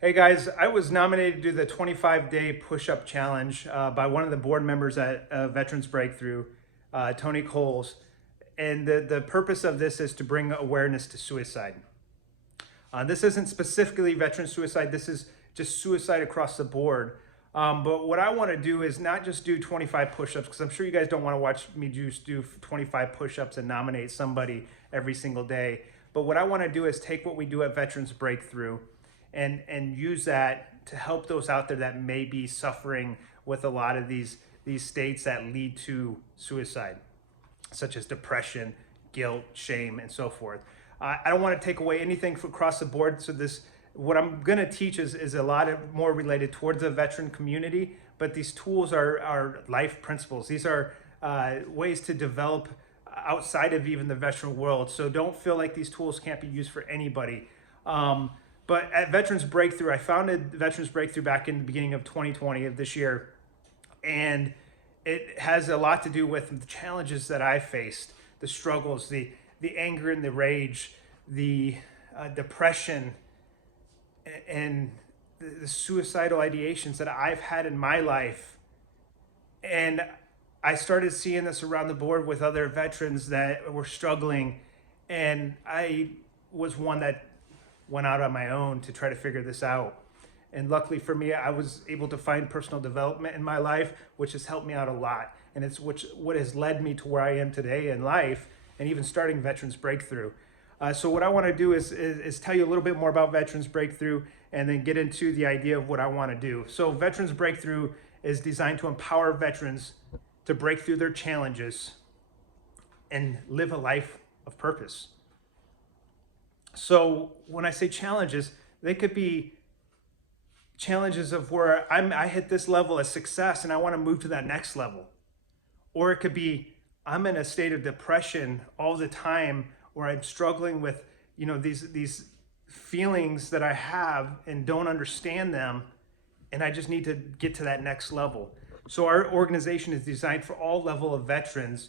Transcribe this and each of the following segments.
Hey guys, I was nominated to do the 25-day push-up challenge by one of the board members at Veterans Breakthrough, Tony Coles. And the purpose of this is to bring awareness to suicide. This isn't specifically veteran suicide, this is just suicide across the board. But what I want to do is not just do 25 push-ups, because I'm sure you guys don't want to watch me just do 25 push-ups and nominate somebody every single day. But what I want to do is take what we do at Veterans Breakthrough and use that to help those out there that may be suffering with a lot of these states that lead to suicide, such as depression, guilt, shame, and so forth. I don't want to take away anything from across the board. So what I'm going to teach is a lot more related towards the veteran community, but these tools are life principles. These are ways to develop outside of even the veteran world. So don't feel like these tools can't be used for anybody. But at Veterans Breakthrough, I founded Veterans Breakthrough back in the beginning of 2020 of this year. And it has a lot to do with the challenges that I faced, the struggles, the anger and the rage, the depression, and the suicidal ideations that I've had in my life. And I started seeing this around the board with other veterans that were struggling. And I was one that went out on my own to try to figure this out. And luckily for me, I was able to find personal development in my life, which has helped me out a lot. And it's what has led me to where I am today in life, and even starting Veterans Breakthrough. So what I want to do is tell you a little bit more about Veterans Breakthrough, and then get into the idea of what I want to do. So Veterans Breakthrough is designed to empower veterans to break through their challenges and live a life of purpose. So when I say challenges, they could be challenges of where I hit this level of success and I want to move to that next level. Or it could be I'm in a state of depression all the time, or I'm struggling with, these feelings that I have and don't understand them, and I just need to get to that next level. So our organization is designed for all level of veterans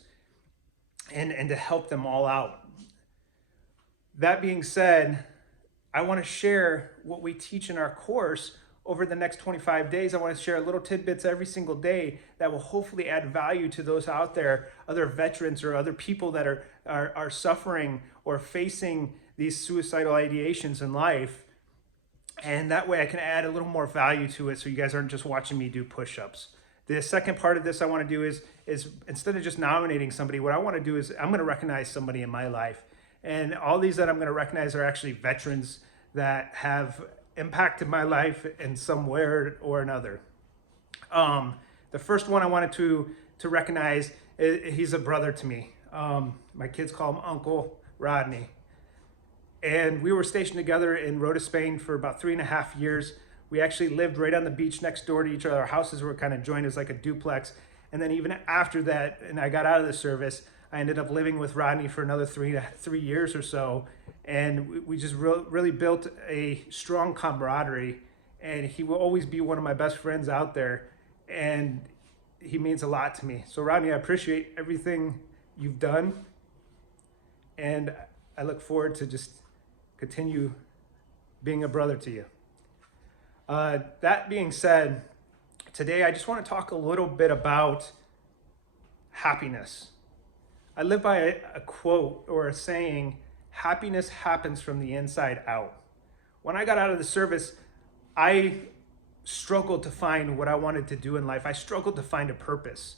and to help them all out. That being said, I want to share what we teach in our course over the next 25 days. I want to share little tidbits every single day that will hopefully add value to those out there, other veterans or other people that are suffering or facing these suicidal ideations in life. And that way I can add a little more value to it, so you guys aren't just watching me do push-ups. The second part of this I want to do is instead of just nominating somebody, what I want to do is I'm going to recognize somebody in my life. And all these that I'm going to recognize are actually veterans that have impacted my life in some way or another. The first one I wanted to recognize, he's a brother to me. My kids call him Uncle Rodney. And we were stationed together in Rota, Spain for about 3.5 years. We actually lived right on the beach next door to each other. Our houses were kind of joined as like a duplex. And then even after that, and I got out of the service, I ended up living with Rodney for another 3 years or so. And we just really built a strong camaraderie. And he will always be one of my best friends out there. And he means a lot to me. So Rodney, I appreciate everything you've done. And I look forward to just continue being a brother to you. That being said, today I just want to talk a little bit about happiness. I live by a quote or a saying, happiness happens from the inside out. When I got out of the service, I struggled to find what I wanted to do in life. I struggled to find a purpose.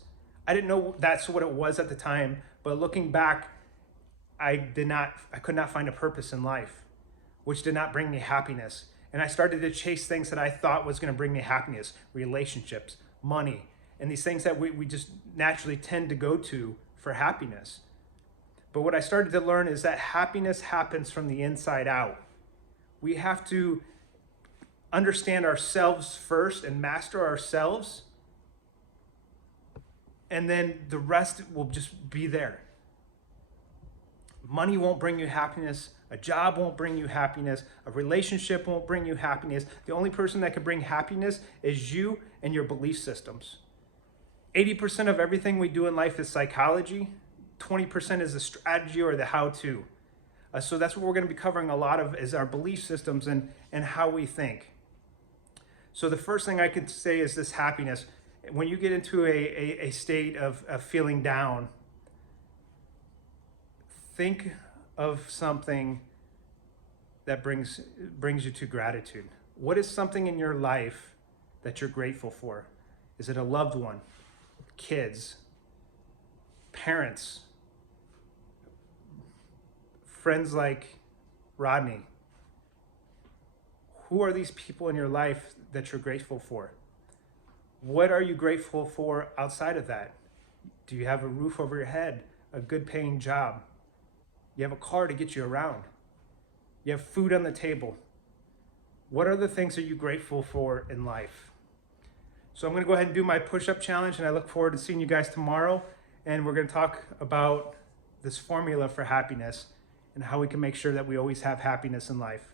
I didn't know that's what it was at the time, but looking back, I could not find a purpose in life, which did not bring me happiness. And I started to chase things that I thought was going to bring me happiness, relationships, money, and these things that we just naturally tend to go to for happiness. But what I started to learn is that happiness happens from the inside out. We have to understand ourselves first and master ourselves, and then the rest will just be there. Money won't bring you happiness. A job won't bring you happiness. A relationship won't bring you happiness. The only person that can bring happiness is you and your belief systems. 80% of everything we do in life is psychology. 20% is the strategy or the how-to. So that's what we're going to be covering a lot of, is our belief systems and how we think. So the first thing I could say is this happiness. When you get into a state of feeling down, think of something that brings you to gratitude. What is something in your life that you're grateful for? Is it a loved one, kids, parents, friends like Rodney? Who are these people in your life that you're grateful for? What are you grateful for outside of that? Do you have a roof over your head, a good paying job? You have a car to get you around. You have food on the table. What are the things that you're grateful for in life? So I'm going to go ahead and do my push-up challenge, and I look forward to seeing you guys tomorrow. And we're going to talk about this formula for happiness and how we can make sure that we always have happiness in life.